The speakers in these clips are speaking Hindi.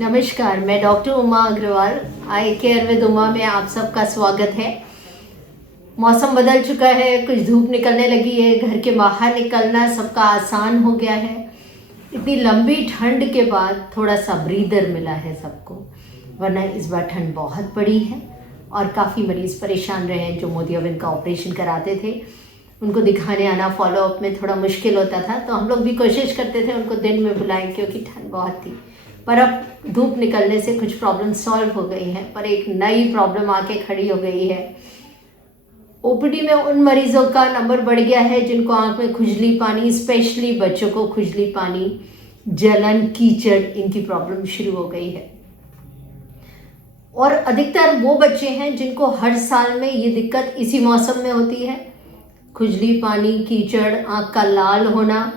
नमस्कार, मैं doctor Uma Agarwal, eye care with Uma में आप सबका स्वागत है। मौसम बदल चुका है, कुछ धूप निकलने लगी है, घर के बाहर निकलना सबका आसान हो गया है। इतनी लंबी ठंड के बाद थोड़ा सा ब्रीदर मिला है सबको, वरना इस बार ठंड बहुत पड़ी है और काफ़ी मरीज़ परेशान रहे हैं जो मोतियाबिंद का ऑपरेशन कराते थे। उनको दिखाने आना फॉलोअप में थोड़ा मुश्किल होता था, तो हम लोग भी कोशिश करते थे उनको दिन में बुलाएं क्योंकि ठंड बहुत थी। पर अब धूप निकलने से कुछ प्रॉब्लम सॉल्व हो गई हैं, पर एक नई प्रॉब्लम आके खड़ी हो गई है। ओपीडी में उन मरीजों का नंबर बढ़ गया है जिनको आंख में खुजली पानी, स्पेशली बच्चों को खुजली पानी, जलन, कीचड़, इनकी प्रॉब्लम शुरू हो गई है। और अधिकतर वो बच्चे हैं जिनको हर साल में ये दिक्कत इसी मौसम में होती है। खुजली पानी, कीचड़, आंख का लाल होना।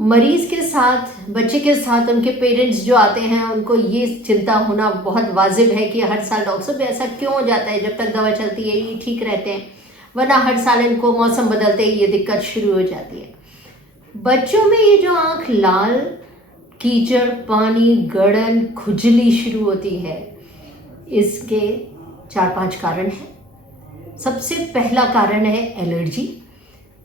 मरीज के साथ, बच्चे के साथ उनके पेरेंट्स जो आते हैं उनको ये चिंता होना बहुत वाजिब है कि हर साल डॉक्टर साहब ऐसा क्यों हो जाता है, जब तक दवा चलती है ये ठीक रहते हैं, वरना हर साल इनको मौसम बदलते ही ये दिक्कत शुरू हो जाती है। बच्चों में ये जो आंख लाल, कीचड़, पानी, गड़न, खुजली शुरू होती है, इसके 4-5 कारण हैं। सबसे पहला कारण है एलर्जी।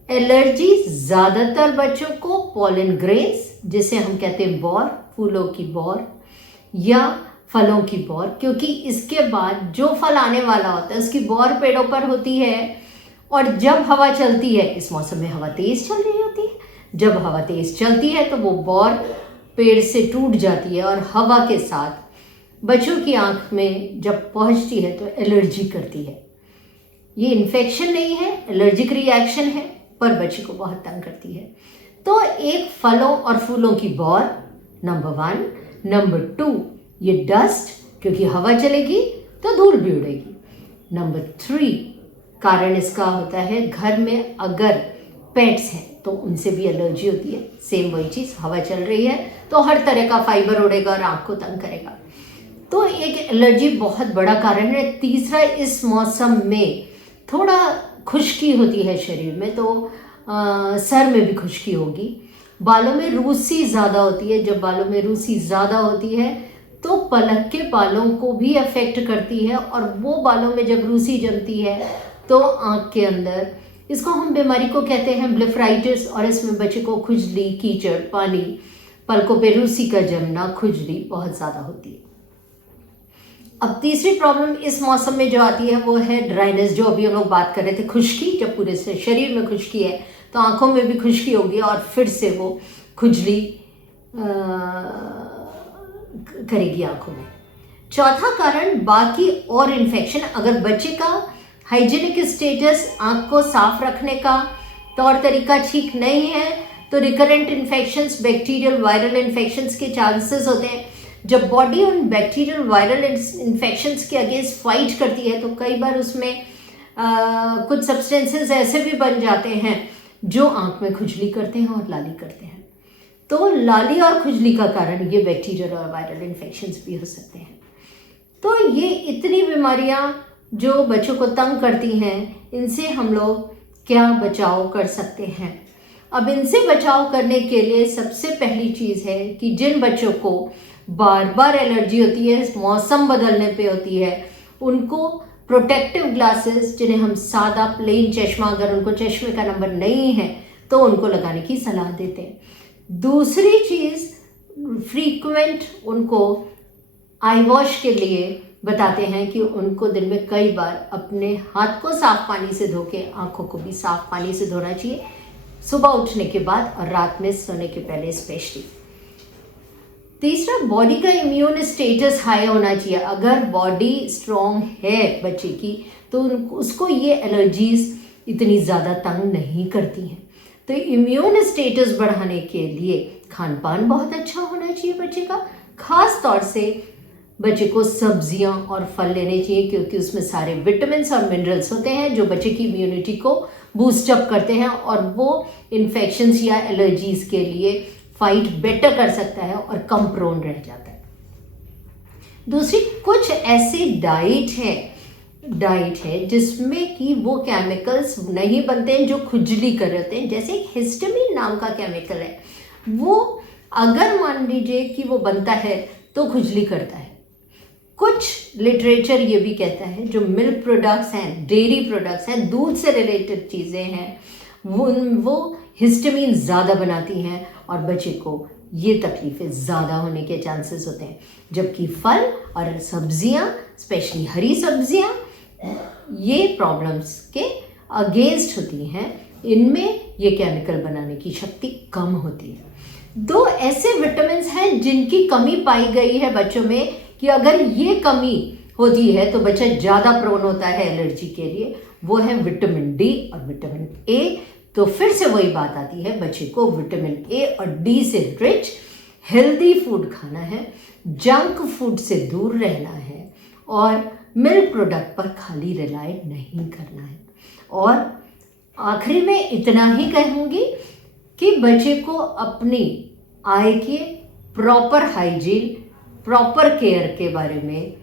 एलर्जी ज़्यादातर बच्चों को पॉलन ग्रेन्स, जिसे हम कहते हैं बौर, फूलों की बौर या फलों की बौर, क्योंकि इसके बाद जो फल आने वाला होता है उसकी बौर पेड़ों पर होती है। और जब हवा चलती है, इस मौसम में हवा तेज़ चल रही होती है, जब हवा तेज़ चलती है तो वो बौर पेड़ से टूट जाती है और हवा के साथ बच्चों की आंख में जब पहुंचती है तो एलर्जी करती है। ये इन्फेक्शन नहीं है, एलर्जिक रिएक्शन है, पर बच्चे को बहुत तंग करती है। तो एक फलों और फूलों की बौर, नंबर 1। नंबर 2, ये डस्ट, क्योंकि हवा चलेगी तो धूल भी उड़ेगी। नंबर 3 कारण इसका होता है घर में अगर पेट्स हैं तो उनसे भी एलर्जी होती है। सेम वही चीज़, हवा चल रही है तो हर तरह का फाइबर उड़ेगा और आँख को तंग करेगा। तो एक एलर्जी बहुत बड़ा कारण है। तीसरा, इस मौसम में थोड़ा खुश्की होती है शरीर में, तो सर में भी खुश्की होगी। बालों में रूसी ज़्यादा होती है। जब बालों में रूसी ज़्यादा होती है तो पलक के बालों को भी अफेक्ट करती है, और वो बालों में जब रूसी जमती है तो आँख के अंदर, इसको हम बीमारी को कहते हैं ब्लेफराइटिस, और इसमें बच्चे को खुजली, कीचड़, पानी, पलकों पे रूसी का जमना, खुजली बहुत ज़्यादा होती है। अब तीसरी प्रॉब्लम इस मौसम में जो आती है वो है ड्राइनेस, जो अभी हम लोग बात कर रहे थे, खुश्की। जब पूरे से शरीर में खुश्की है तो आंखों में भी खुश्की होगी और फिर से वो खुजली करेगी आंखों में। चौथा कारण बाकी और इन्फेक्शन। अगर बच्चे का हाइजीनिक स्टेटस, आंख को साफ रखने का तौर तरीका ठीक नहीं है तो recurrent infections, bacterial viral infections के चांसेस होते हैं। जब बॉडी उन बैक्टीरियल वायरल इन्फेक्शंस के अगेंस्ट फाइट करती है तो कई बार उसमें कुछ सब्सटेंसेस ऐसे भी बन जाते हैं जो आंख में खुजली करते हैं और लाली करते हैं। तो लाली और खुजली का कारण ये बैक्टीरियल और वायरल इन्फेक्शंस भी हो सकते हैं। तो ये इतनी बीमारियां जो बच्चों को तंग करती हैं, इनसे हम लोग क्या बचाव कर सकते हैं? अब इनसे बचाव करने के लिए सबसे पहली चीज़ है कि जिन बच्चों को बार बार एलर्जी होती है, मौसम बदलने पे होती है, उनको प्रोटेक्टिव ग्लासेस, जिन्हें हम सादा प्लेन चश्मा, अगर उनको चश्मे का नंबर नहीं है तो उनको लगाने की सलाह देते हैं। दूसरी चीज़, फ्रीक्वेंट उनको आई वॉश के लिए बताते हैं कि उनको दिन में कई बार अपने हाथ को साफ पानी से धो के आँखों को भी साफ पानी से धोना चाहिए, सुबह उठने के बाद और रात में सोने के पहले स्पेशली। तीसरा, बॉडी का इम्यून स्टेटस हाई होना चाहिए। अगर बॉडी स्ट्रॉन्ग है बच्चे की तो उसको ये एलर्जीज इतनी ज़्यादा तंग नहीं करती हैं। तो इम्यून स्टेटस बढ़ाने के लिए खान पान बहुत अच्छा होना चाहिए बच्चे का। खास तौर से बच्चे को सब्जियां और फल लेने चाहिए, क्योंकि उसमें सारे विटामिन्स और मिनरल्स होते हैं जो बच्चे की इम्यूनिटी को बूस्ट अप करते हैं और वो इन्फेक्शंस या एलर्जीज के लिए फाइट बेटर कर सकता है और कम प्रोन रह जाता है। दूसरी, कुछ ऐसी डाइट है जिसमें कि वो केमिकल्स नहीं बनते हैं जो खुजली कर रहे होते हैं। जैसे हिस्टामिन नाम का केमिकल है, वो अगर मान लीजिए कि वो बनता है तो खुजली करता है। कुछ लिटरेचर ये भी कहता है जो मिल्क प्रोडक्ट्स हैं, डेयरी प्रोडक्ट्स हैं, दूध से रिलेटेड चीज़ें हैं, वो हिस्टामिन ज़्यादा बनाती हैं और बच्चे को ये तकलीफ़ें ज़्यादा होने के चांसेस होते हैं। जबकि फल और सब्जियां, स्पेशली हरी सब्जियां, ये प्रॉब्लम्स के अगेंस्ट होती हैं। इनमें ये केमिकल बनाने की शक्ति कम होती है। दो ऐसे विटामिन्स हैं जिनकी कमी पाई गई है बच्चों में कि अगर ये कमी होती है तो बच्चा ज़्यादा प्रोन होता है एलर्जी के लिए। वो है विटामिन डी और विटामिन ए। तो फिर से वही बात आती है, बच्चे को विटामिन ए और डी से रिच हेल्दी फूड खाना है, जंक फूड से दूर रहना है और मिल्क प्रोडक्ट पर खाली रिलाय नहीं करना है। और आखिरी में इतना ही कहूँगी कि बच्चे को अपनी आय के प्रॉपर हाइजीन, प्रॉपर केयर के बारे में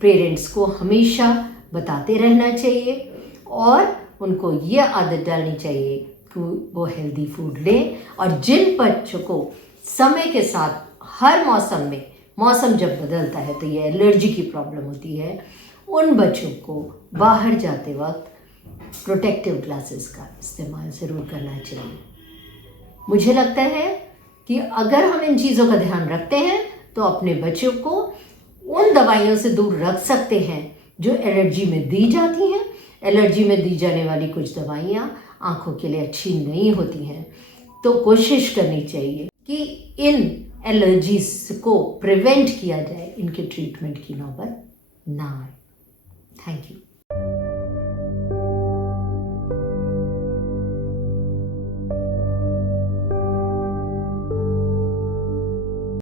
पेरेंट्स को हमेशा बताते रहना चाहिए और उनको ये आदत डालनी चाहिए कि वो हेल्दी फूड लें। और जिन बच्चों को समय के साथ हर मौसम में, मौसम जब बदलता है तो ये एलर्जी की प्रॉब्लम होती है, उन बच्चों को बाहर जाते वक्त प्रोटेक्टिव ग्लासेस का इस्तेमाल ज़रूर करना चाहिए। मुझे लगता है कि अगर हम इन चीज़ों का ध्यान रखते हैं तो अपने बच्चों को उन दवाइयों से दूर रख सकते हैं जो एलर्जी में दी जाती हैं। एलर्जी में दी जाने वाली कुछ दवाइयाँ आँखों के लिए अच्छी नहीं होती हैं, तो कोशिश करनी चाहिए कि इन एलर्जीज को प्रिवेंट किया जाए, इनके ट्रीटमेंट की नौबत ना आए। Thank you.